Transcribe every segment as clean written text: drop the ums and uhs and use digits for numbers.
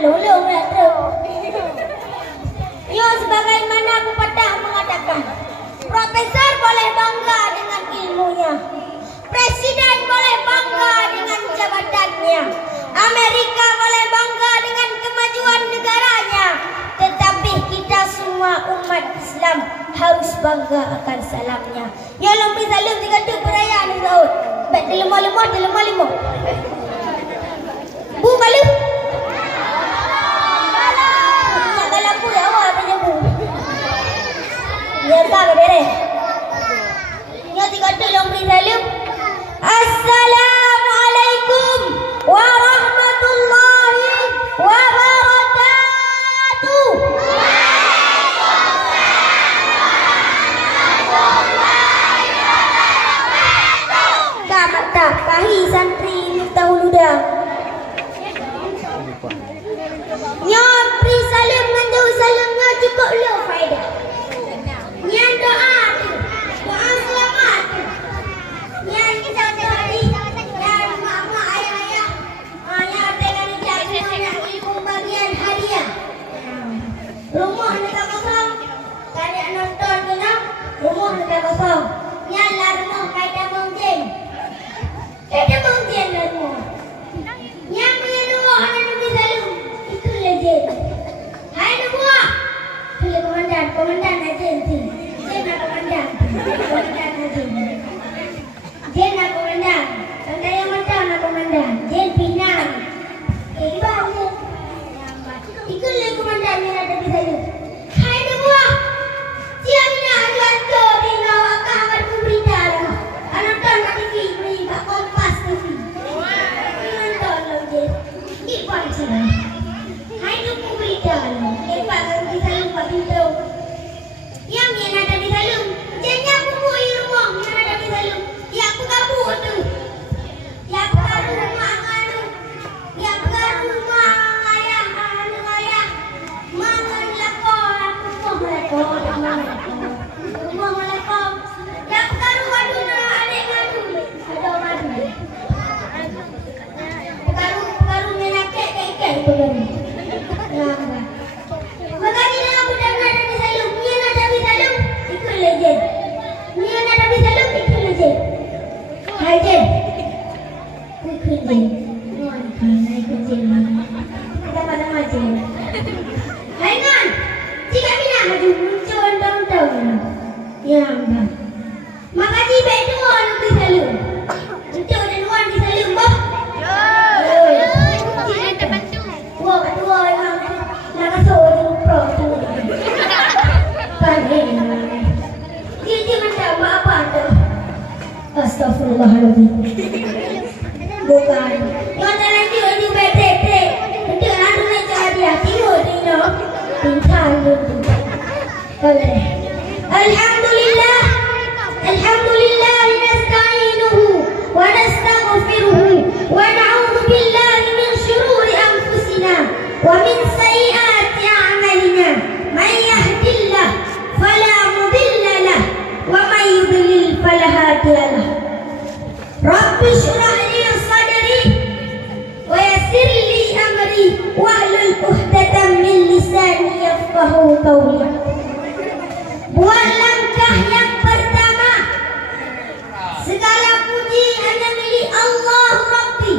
lulung lah tu. Yo sebagaimana pepatah mengatakan, profesor boleh bangga dengan ilmunya, presiden boleh bangga dengan jabatannya, Amerika boleh bangga dengan kemajuan negaranya, tetapi kita semua umat Islam harus bangga akan salamnya. Ya lampi salam 3 perayaan ni Saud. Baik telema-lema. Bu malu. Kalau bu ya awak aja bu. Ya tak beres. Ya 3 lampi salam. Assalamualaikum warahmatullahi wabarakatuh. Tak kahi santri Miftahul-Huda. Nya beri salam dengan salamnya cukup lo faedah. Nya doa selamat. Nya kita tadi dan mak ayah ayah dengan jangan ibu bagian hadiah. Rumah nak kosong. Kalau nonton kena rumah nak kosong. Nya lah rumah kaitan mungkin. Ada mungkin lah rumah. Yang punya dua anak Nabi Salim itu legend. Hai Nabuah. Pilih komandan agensi. Jenah komandan agensi. Jenah komandan. Tanda yang macam nak komandan. Jen pinang. Ibang je. Itulah komandan yang ada Nabi Salim. Hai Nabuah. Siang ni ada ajar di nawak kawan ku berita lah. Anak tak nak TV beri kat Kompas TV. Nonton lah je. Ipan sini. Hai tu ku berita lah. Ipan kalau kita lupa pintu. Yang ni ada di dalam. Jenya aku bui rumah yang ada di dalam. Ya aku kabur tu. Ya aku kabur rumah anu. Ya aku kabur rumah ayah. Mangan lakon aku kau lakon. Rumah lakon. Ya aku kabur madu adik madu. Ada madu. Baru menakek kek tu kan. Nampak. Makanya dengan budak ada di Salim. Ni ada di Salim ikut legend. Ni ada di Salim ikut legend. Hai Jen. Ikut Jen. Mohon ikut Jen. Kita pada maju. Hai Ngan. Jika mina maju muncul tahun-tahun. Ya Mbak. Makanya betul orang di Salim. Untuk dan wan di Salim bah. Tua yang nak kasut pro tu. Pandai. Dia macam apa tu? Astagfirullahaladzim. Bukan. Yang dalam dia betek. Untuk anu nak jadi tidur ni no. Pintar tu. Boleh. Alhamdulillah. Alhamdulillah nasta'inuhu wa nastaghfiruhu wa na'udzu billahi min shururi anfusina wa min sayyiati a'malina. May yahdihillah fala mudilla lahu wa may yudlil fala hadiya lahu. Rabbi shrah li sadri wa yassir li amri wahlul 'uqdatam min lisani yafqahu qawli. Buat langkah yang pertama. Segala puji hanya milik Allah Rabbi.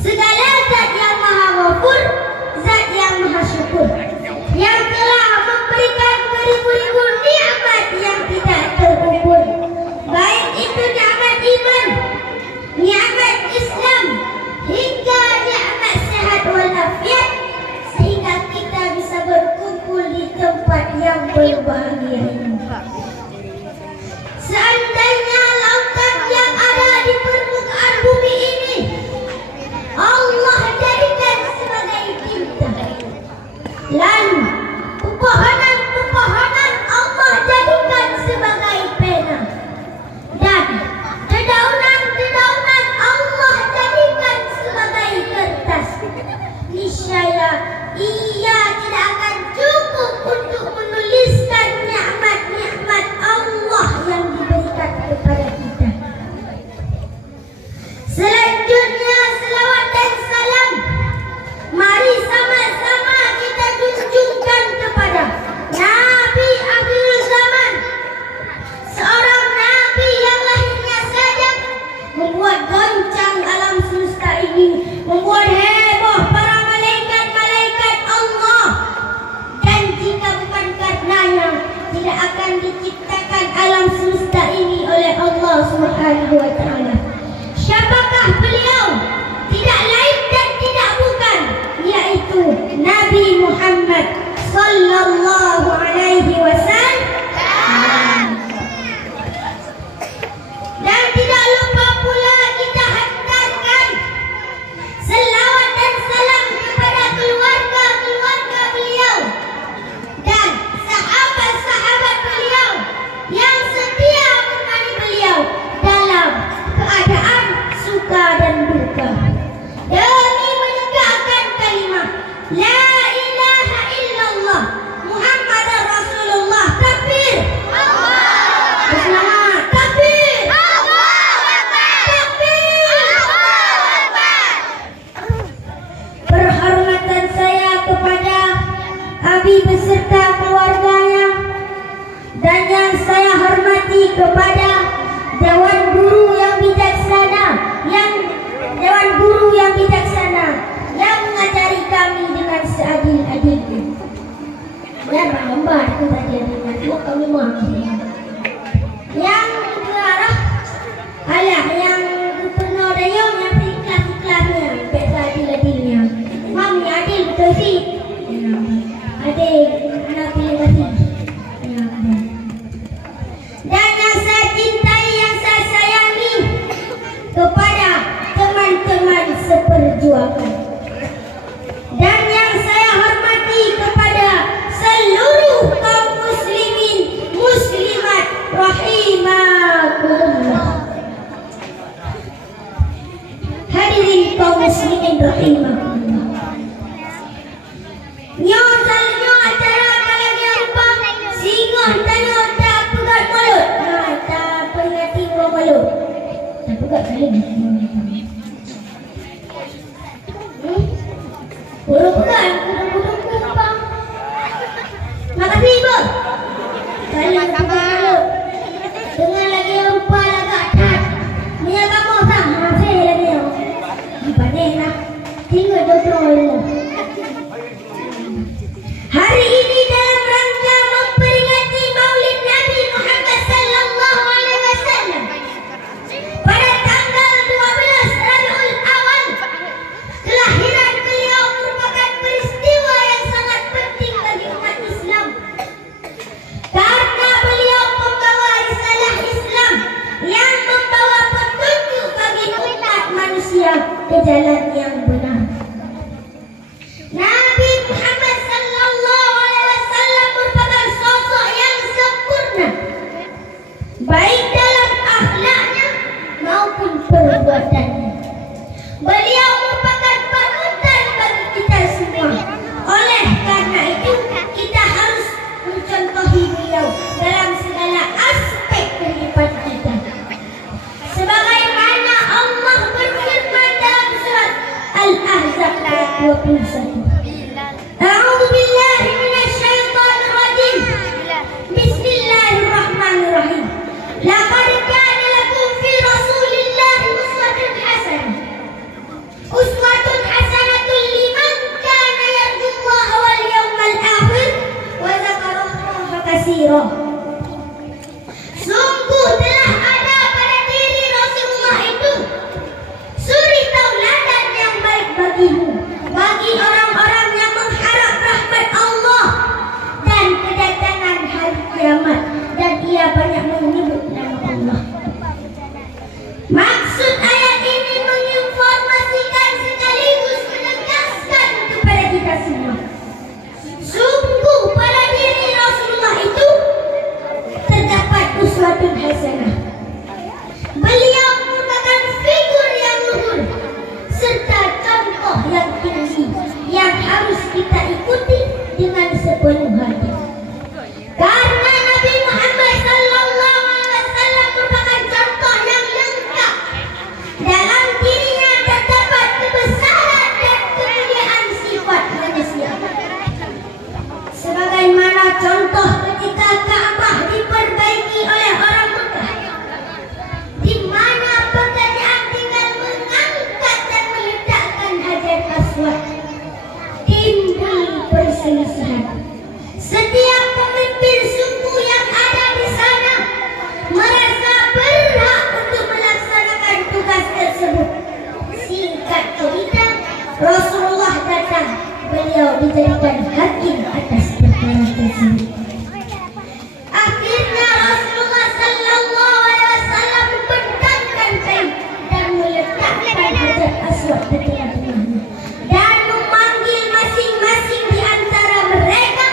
Segala zat yang maha ghafur, zat yang maha syukur, yang telah memberikan beribu-ribu nikmat yang tidak terukur. Baik itu nikmat iman, nikmat Islam, hingga nikmat sehat walafiat, sehingga kita bisa berkumpul di tempat gambar kejadiannya itu kami mengambil. Yang kedua alah yang gubernur Riau yang iklan-iklannya pesa adil-adilnya. Mami adil betul sih. Adil anak pilih kasih. Dan yang saya cintai, yang saya sayangi kepada teman-teman seperjuangan. Dan yang saya hormati kepada seluruh kaum muslimin muslimat rahimakumullah. Hadirin kaum muslimin rahimakumullah. Nyo salnyo acara kalanya rupa singoh tanyo tak pegat mulut. Nah, tak peringati mulut. Tak pegat kali ni. Burung-burung, burung-burung kumpang. Makasih ibu. Kali pegang dengan lagi rupa lagak tat. Dia kamu tak masih lagi. Dipandai lah. Tinggal dokter ilmu. Hari ini dalam rangka memperingati Maulid Nabi Muhammad sallallahu alaihi wasallam pada tanggal 12 Rabiul Awal, kelahiran beliau merupakan peristiwa yang sangat penting bagi umat Islam karena beliau membawa risalah Islam yang membawa petunjuk bagi umat manusia ke jalan yang benar. Nabi Muhammad sallallahu alaihi wasallam merupakan sosok yang sempurna baik dalam akhlaknya maupun perbuatannya. Beliau merupakan panutan bagi kita semua. Oleh karena itu kita harus mencontohi beliau dalam segala aspek kehidupan kita. Sebagaimana Allah berfirman dalam surat Al-Ahzab ayat 21. A'udzu billahi minasyaitonir rajim. Bismillahirrahmanirrahim. Laqad kana lakum fi Rasulillahi uswatun hasanatun liman kana yarjullaha wal yawmal akhir wa dzakarallaha katsiran. Sungguh telah ada pada diri Rasulullah itu suri tauladan yang baik bagimu, bagi orang-orang yang mengharap rahmat Allah dan kedatangan hari kiamat, dan ia banyak menyebut nama Allah. Maksud ayat ini menginformasikan sekaligus menegaskan kepada kita semua, sungguh pada diri Rasulullah itu terdapat uswatun hasanah. Beliau merupakan figur yang luhur serta contoh yang tinggi yang harus kita ikuti dengan sepenuh hati. Karena Nabi Muhammad sallallahu alaihi wasallam merupakan contoh yang lengkap. Dalam dirinya terdapat kebesaran dan kemuliaan sifat manusia. Sebagaimana contoh ketika Ka'bah diperbaiki oleh orang Mekah, di mana pekerjaan tinggal mengangkat dan meletakkan Hajar Aswad, timbul perselisihan. Setiap pemimpin suku yang ada di sana merasa berhak untuk melaksanakan tugas tersebut. Singkat cerita, Rasulullah datang, beliau dijadikan hakim atas perkara tersebut. Akhirnya Rasulullah sallallahu alaihi wasallam membentangkan kain dan meletakkan Hajar Aswad di tengah-tengahnya dan memanggil masing-masing di antara mereka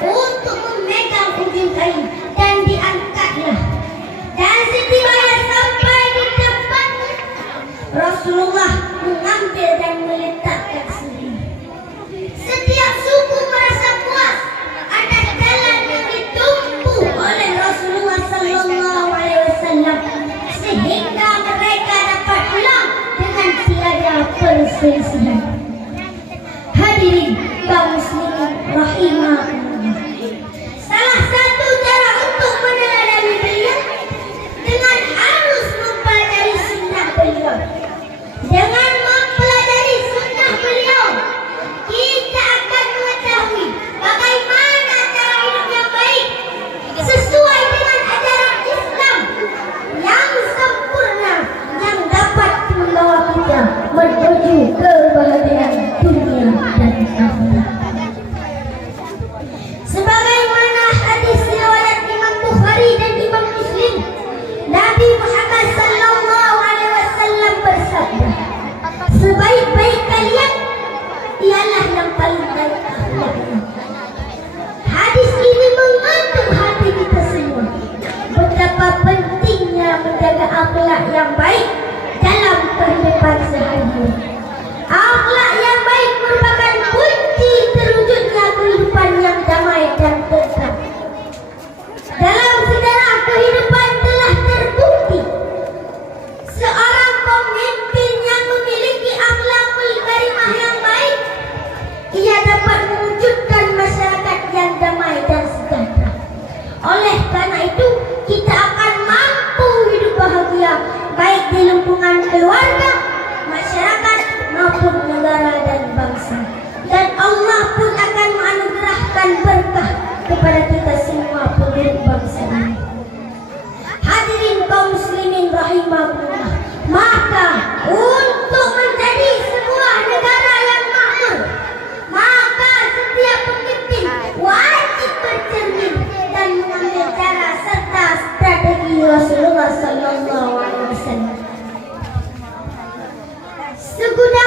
untuk memegang ujung kain, dan diangkatlah. Dan setibanya sampai di tempatnya, Rasulullah mengambil dan meletakkan sendiri. Setiap suku merasa puas atas jalan yang ditempuh oleh Rasulullah sallallahu alaihi wasallam, sehingga mereka dapat pulang dengan tiada perselisihan. Hadirin kaum muslimin rahimakumullah. Salah satu cara untuk meneladani beliau dengan harus mempelajari sunnah beliau. Dengan mempelajari sunnah beliau, kita akan mengetahui bagaimana cara hidup menuju kebahagiaan dunia dan akhirat. Sebagaimana hadis riwayat Imam Bukhari dan Imam Muslim, Nabi Muhammad sallallahu alaihi wasallam bersabda, sebaik-baik kalian ialah yang paling baik akhlaknya. Hadis ini menyentuh hati kita semua. Betapa pentingnya menjaga akhlak yang baik dalam kehidupan sehari-hari. Akhlak yang baik merupakan kunci terwujudnya kehidupan yang damai dan tentram. Dalam sejarah kehidupan telah terbukti seorang pemimpin yang memiliki akhlakul karimah yang baik, ia dapat mewujudkan masyarakat yang damai dan sejahtera. Oleh karena itu, kita akan mampu hidup bahagia baik di lingkungan keluarga, masyarakat maupun negara dan bangsa. Dan Allah pun akan menganugerahkan berkah kepada kita semua penduduk bangsa ini. Hadirin kaum muslimin rahimakumullah, maka untuk menjadi sebuah negara yang makmur, maka setiap pemimpin wajib bercermin dan mengambil cara serta strategi Rasulullah sallallahu alaihi wasallam. Segunakan